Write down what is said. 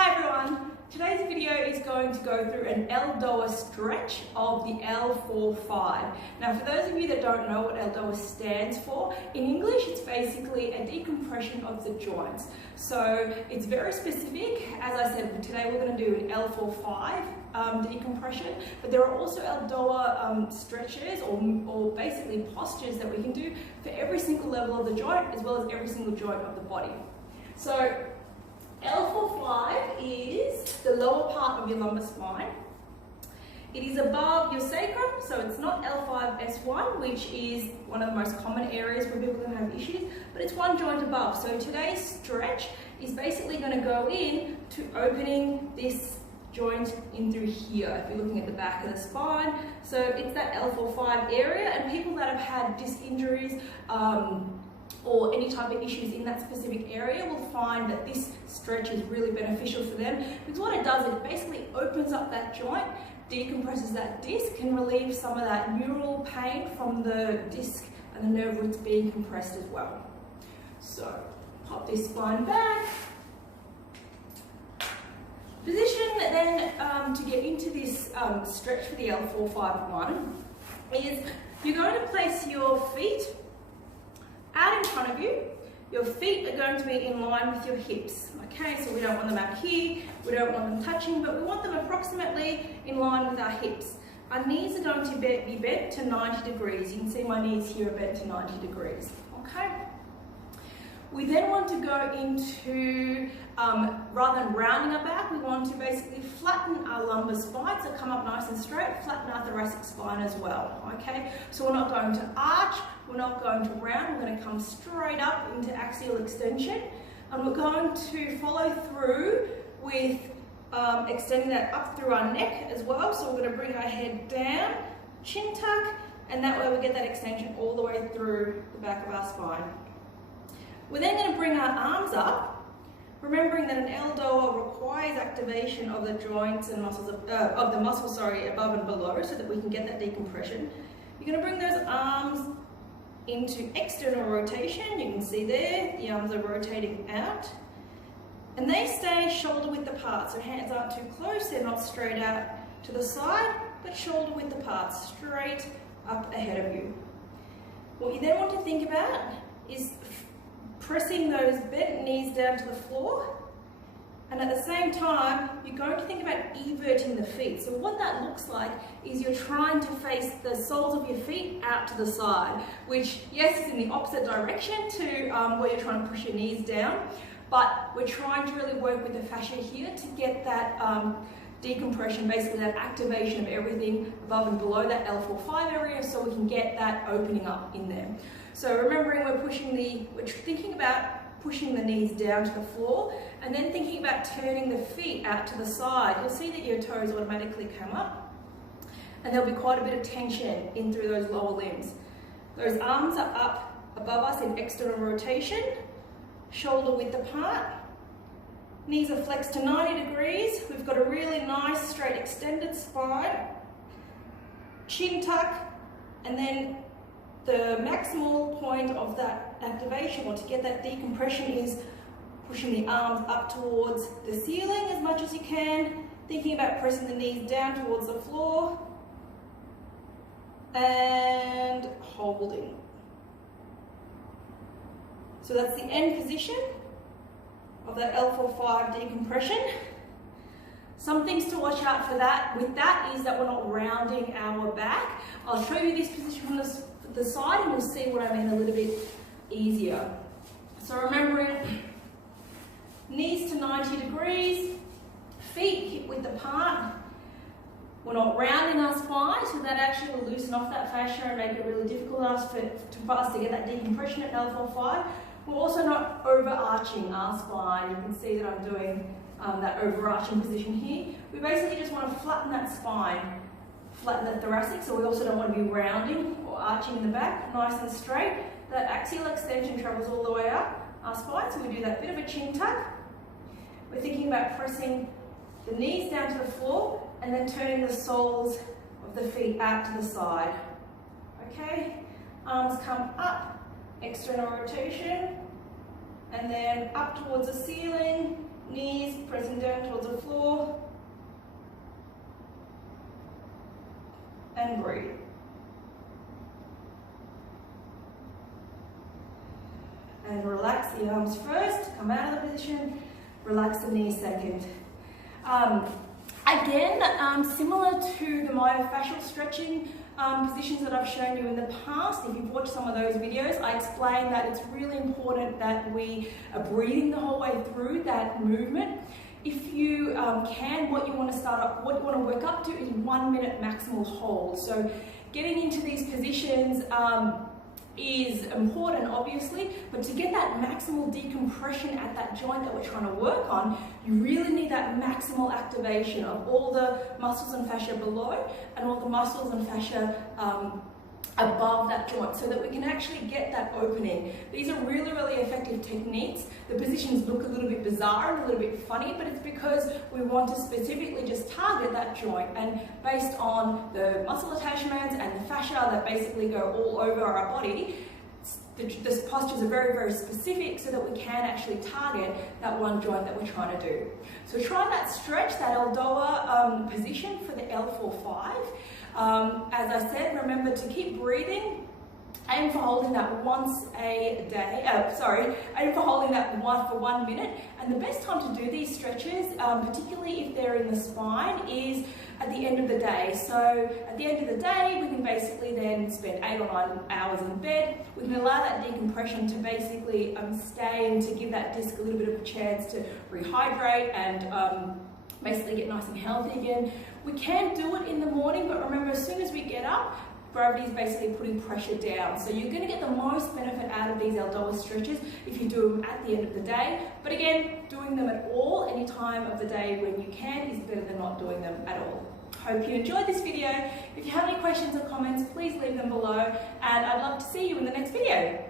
Hi everyone! Today's video is going to go through an ELDOA stretch of the L4-5. Now for those of you that don't know what ELDOA stands for, in English it's basically a decompression of the joints. So it's very specific. As I said, today we're going to do an L4-5 decompression, but there are also ELDOA stretches or basically postures that we can do for every single level of the joint as well as every single joint of the body. So L4-5 is the lower part of your lumbar spine. It is above your sacrum, so it's not L5-S1, which is one of the most common areas where people can have issues, but it's one joint above. So today's stretch is basically going to go in to opening this joint in through here, if you're looking at the back of the spine. So it's that L4-5 area, and people that have had disc injuries, or any type of issues in that specific area will find that this stretch is really beneficial for them, because what it does is it basically opens up that joint, decompresses that disc, and relieves some of that neural pain from the disc and the nerve roots being compressed as well. So pop this spine back. Position then to get into this stretch for the L4-5-1 is you're going to place your feet out in front of you. Your feet are going to be in line with your hips. Okay, so we don't want them out here, we don't want them touching, but we want them approximately in line with our hips. Our knees are going to be bent to 90 degrees. You can see my knees here are bent to 90 degrees. Okay. We then want to go into, rather than rounding our back, we want to basically flatten our lumbar spine, so come up nice and straight, flatten our thoracic spine as well, okay? So we're not going to arch, we're not going to round, we're going to come straight up into axial extension, and we're going to follow through with extending that up through our neck as well. So we're going to bring our head down, chin tuck, and that way we get that extension all the way through the back of our spine. We're then going to bring our arms up, remembering that an ELDOA requires activation of the joints and muscles above and below, so that we can get that decompression. You're going to bring those arms into external rotation. You can see there the arms are rotating out, and they stay shoulder width apart. So hands aren't too close; they're not straight out to the side, but shoulder width apart, straight up ahead of you. What you then want to think about is pressing those bent knees down to the floor, and at the same time you're going to think about everting the feet. So what that looks like is you're trying to face the soles of your feet out to the side, which yes is in the opposite direction to where you're trying to push your knees down, but we're trying to really work with the fascia here to get that decompression, basically that activation of everything above and below that L4-5 area, so we can get that opening up in there. So remembering we're thinking about pushing the knees down to the floor, and then thinking about turning the feet out to the side. You'll see that your toes automatically come up, and there'll be quite a bit of tension in through those lower limbs. Those arms are up above us in external rotation, shoulder width apart. Knees are flexed to 90 degrees. We've got a really nice straight extended spine. Chin tuck, and then the maximal point of that activation, or to get that decompression, is pushing the arms up towards the ceiling as much as you can, thinking about pressing the knees down towards the floor, and holding. So that's the end position of that L4-5 decompression. Some things to watch out for with that is that we're not rounding our back. I'll show you this position from the side and you'll see what I mean a little bit easier. So remembering knees to 90 degrees, feet hip width apart. We're not rounding our spine, so that actually will loosen off that fascia and make it really difficult for us to get that decompression at L4-5. We're also not overarching our spine. You can see that I'm doing that overarching position here. We basically just want to flatten that spine, flatten the thoracic, so we also don't want to be rounding or arching in the back, nice and straight. That axial extension travels all the way up our spine, so we do that bit of a chin tuck. We're thinking about pressing the knees down to the floor and then turning the soles of the feet out to the side. Okay, arms come up, external rotation, and then up towards the ceiling, Knees pressing down towards the floor. And breathe. And relax the arms first, come out of the position, relax the knees second. Again, similar to the myofascial stretching positions that I've shown you in the past, if you've watched some of those videos, I explained that it's really important that we are breathing the whole way through that movement. If you can, what you want to work up to is 1 minute maximal hold. So getting into these positions is important, obviously, but to get that maximal decompression at that joint that we're trying to work on, you really need that maximal activation of all the muscles and fascia below and all the muscles and fascia above that joint, so that we can actually get that opening. These are really, really effective techniques. The positions look a little bit bizarre and a little bit funny, but it's because we want to specifically just target that joint, and based on the muscle attachments and the fascia that basically go all over our body, the postures are very, very specific so that we can actually target that one joint that we're trying to do. So try that stretch, that ELDOA position for the L4-5. As I said, remember to keep breathing. Aim for holding that once a day. Aim for holding that for 1 minute. And the best time to do these stretches, particularly if they're in the spine, is at the end of the day. So at the end of the day, we can basically then spend 8 or 9 hours in bed. We can allow that decompression to basically stay and to give that disc a little bit of a chance to rehydrate and basically get nice and healthy again. We can do it in the morning, but remember, as soon as we get up, gravity is basically putting pressure down. So you're going to get the most benefit out of these ELDOA stretches if you do them at the end of the day. But again, doing them at all, any time of the day when you can, is better than not doing them at all. Hope you enjoyed this video. If you have any questions or comments, please leave them below, and I'd love to see you in the next video.